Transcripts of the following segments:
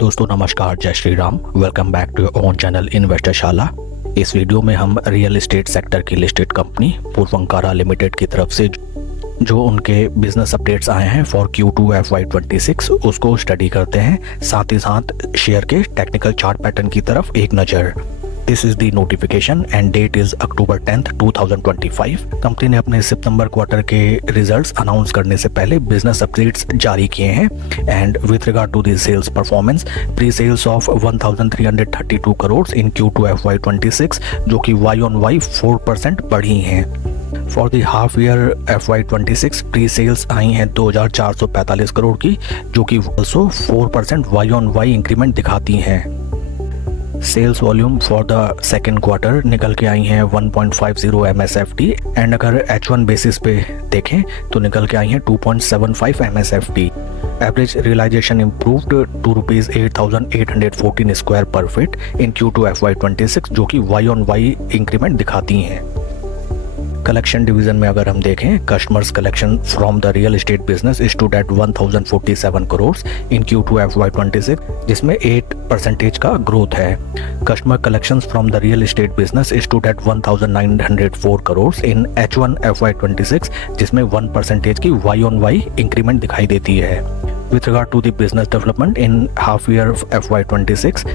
दोस्तों नमस्कार, जय Shri Ram. Welcome back to your own channel investor Shala. इस वीडियो में हम रियल एस्टेट सेक्टर की लिस्टेड कंपनी पूर्वंकारा लिमिटेड की तरफ से जो उनके बिजनेस अपडेट्स आए हैं फॉर Q2 FY26 उसको स्टडी करते हैं। साथ ही साथ शेयर के टेक्निकल चार्ट पैटर्न की तरफ एक नज़र। This is the notification and date is October 10th 2025। कंपनी ने अपने सितंबर क्वार्टर के रिजल्ट्स अनाउंस करने से पहले बिजनेस अपडेट्स जारी किए हैं। And with regard to the sales performance, pre sales of 1332 crore in Q2 FY26 जो कि Y-on-Y 4% बढ़ी हैं। For the half year FY26 pre sales आई हैं 2445 करोड़ की, जो कि ऑल्सो 4% Y-on-Y इंक्रीमेंट दिखाती हैं। Sales volume for the second quarter निकल के आई हैं 1.50 MSFT एंड अगर H1 बेसिस पे देखें तो निकल के आई हैं 2.75 MSFT। Average realisation improved ₹8,814 square per feet in Q2 FY26 जो कि Y-on-Y इंक्रीमेंट दिखाती हैं। कलेक्शन डिवीजन में अगर हम देखें, customers collection from the real estate business stood at 1047 crore in Q2 FY26 जिसमें 8% का ग्रोथ है। Customer collections from the real estate business stood at 1904 crore in H1 FY26 जिसमें 1% की Y-on-Y इंक्रीमेंट दिखाई देती है। With regard to the business development in half year FY26,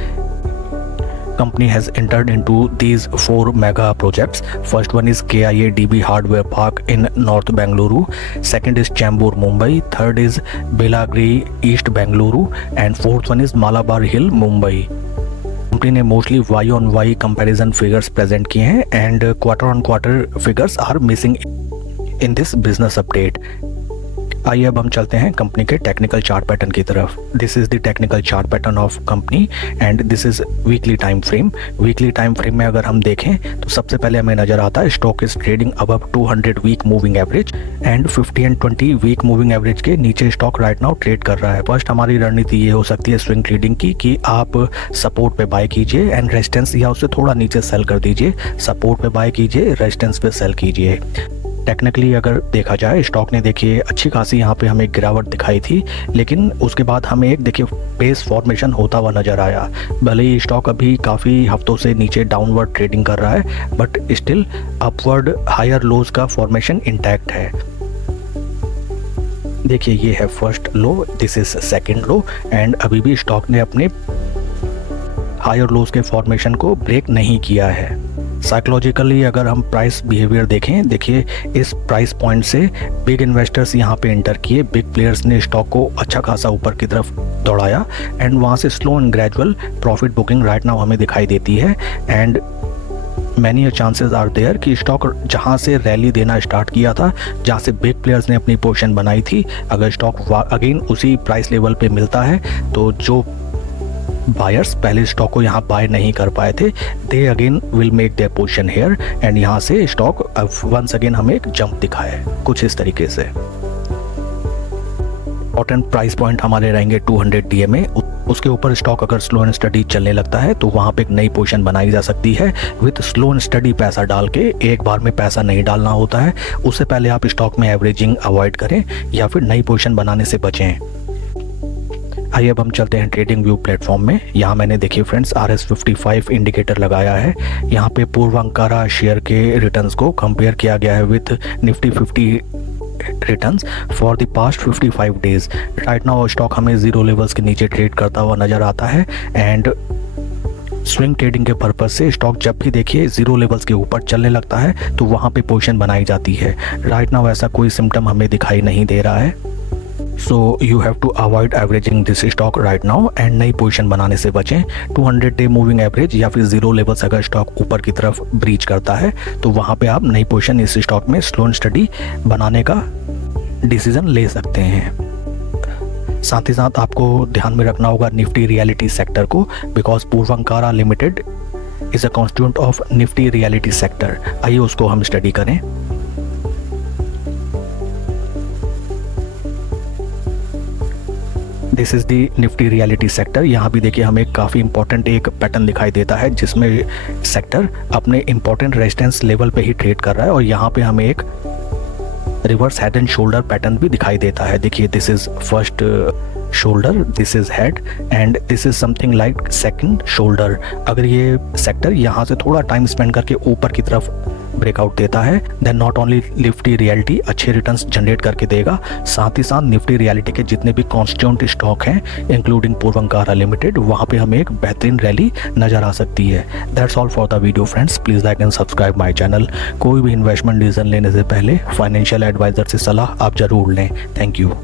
company has entered into these 4 mega projects. First one is KIADB Hardware Park in North Bengaluru. Second is Chembur, Mumbai. Third is Belagri, East Bengaluru. And fourth one is Malabar Hill, Mumbai. कंपनी ने mostly Y-on-Y comparison figures present किए हैं and quarter on quarter figures are missing in this business update. आइए अब हम चलते हैं company के टेक्निकल चार्ट पैटर्न की तरफ। This is the technical chart pattern of company and this is weekly time frame. Weekly time frame में अगर हम देखें तो सबसे पहले हमें नजर आता है stock is trading above 200 week moving average and 50 and 20 week moving average के नीचे स्टॉक राइट नाउ ट्रेड कर रहा है। फर्स्ट हमारी रणनीति ये हो सकती है स्विंग ट्रेडिंग की कि आप सपोर्ट पे बाय कीजिए एंड रेजिस्टेंस या उससे थोड़ा नीचे सेल कर दीजिए। सपोर्ट पे बाय कीजिए, रेजिस्टेंस पे सेल कीजिए। टेक्निकली अगर देखा जाए स्टॉक ने देखिए अच्छी खासी यहाँ पे हमें गिरावट दिखाई थी, लेकिन उसके बाद हमें एक देखिए बेस फॉर्मेशन होता हुआ नज़र आया। भले ही स्टॉक अभी काफ़ी हफ्तों से नीचे डाउनवर्ड ट्रेडिंग कर रहा है but still upward higher lows का फॉर्मेशन इंटैक्ट है। देखिए ये है first low, this is second low and अभी भी स्टॉक ने अपने हायर लोज के फॉर्मेशन को ब्रेक नहीं किया है। साइकोलॉजिकली अगर हम प्राइस बिहेवियर देखें, देखिए इस प्राइस पॉइंट से बिग इन्वेस्टर्स यहाँ पे एंटर किए, बिग प्लेयर्स ने स्टॉक को अच्छा खासा ऊपर की तरफ दौड़ाया एंड वहाँ से slow and gradual profit booking right now हमें दिखाई देती है। And many chances are there कि स्टॉक जहाँ से रैली देना स्टार्ट किया था, जहाँ से बिग प्लेयर्स ने अपनी पोजीशन बनाई थी, अगर स्टॉक अगेन उसी प्राइस लेवल पे मिलता है तो जो बायर्स पहले स्टॉक को यहाँ बाय नहीं कर पाए थे they again will make their position here and यहाँ से स्टॉक वंस अगेन हमें एक जंप दिखा है कुछ इस तरीके से। इंपॉर्टेंट प्राइस पॉइंट हमारे रहेंगे 200 DMA। उसके ऊपर स्टॉक अगर स्लो एंड स्टडी चलने लगता है तो वहाँ पे एक नई पोजीशन बनाई जा सकती है। विथ स्लो एंड स्टडी पैसा डाल के, एक बार में पैसा नहीं डालना होता है, उससे पहले आप स्टॉक में एवरेजिंग अवॉइड करें या फिर नई पोजीशन बनाने से बचें। आइए अब हम चलते हैं ट्रेडिंग व्यू प्लेटफॉर्म में। यहाँ मैंने देखिए फ्रेंड्स RS55 इंडिकेटर लगाया है। यहाँ पे पूर्वंकारा शेयर के रिटर्न्स को कंपेयर किया गया है with Nifty 50 returns for the past 55 days. Right now stock हमें जीरो लेवल्स के नीचे ट्रेड करता हुआ नजर आता है एंड स्विंग ट्रेडिंग के पर्पज से स्टॉक जब भी देखिए जीरो लेवल्स के ऊपर चलने लगता है तो वहाँ पे पोजीशन बनाई जाती है। राइट नाउ ऐसा कोई सिम्टम हमें दिखाई नहीं दे रहा है। So you have to avoid averaging this stock right now and नई पोजीशन बनाने से बचें। 200 डे मूविंग एवरेज या फिर जीरो लेवल्स अगर स्टॉक ऊपर की तरफ ब्रीच करता है तो वहाँ पे आप नई पोजीशन इस स्टॉक में स्लो एंड स्टडी बनाने का डिसीजन ले सकते हैं। साथ ही साथ आपको ध्यान में रखना होगा निफ्टी रियलिटी सेक्टर को, because Puravankara limited is a constituent of Nifty realty sector. आइए उसको हम स्टडी करें। This is the Nifty realty sector. यहाँ भी देखिए हमें काफ़ी इंपॉर्टेंट एक पैटर्न दिखाई देता है जिसमें सेक्टर अपने इंपॉर्टेंट रेजिस्टेंस लेवल पे ही ट्रेड कर रहा है और यहाँ पे हमें एक reverse head and shoulder pattern भी दिखाई देता है। देखिए this is first shoulder, this is head and this is something like second shoulder. अगर ये सेक्टर यहाँ से थोड़ा टाइम स्पेंड करके ऊपर की तरफ ब्रेकआउट देता है, then not only Nifty realty अच्छे रिटर्न्स जनरेट करके देगा, साथ ही साथ निफ्टी रियलिटी के जितने भी कॉन्स्टिट्यूएंट स्टॉक हैं इंक्लूडिंग पूर्वंकारा लिमिटेड, वहाँ पे हमें एक बेहतरीन रैली नजर आ सकती है। That's all for the video friends, please like and subscribe my channel. कोई भी इन्वेस्टमेंट डिसीजन लेने से पहले फाइनेंशियल एडवाइजर से सलाह आप जरूर लें। Thank you.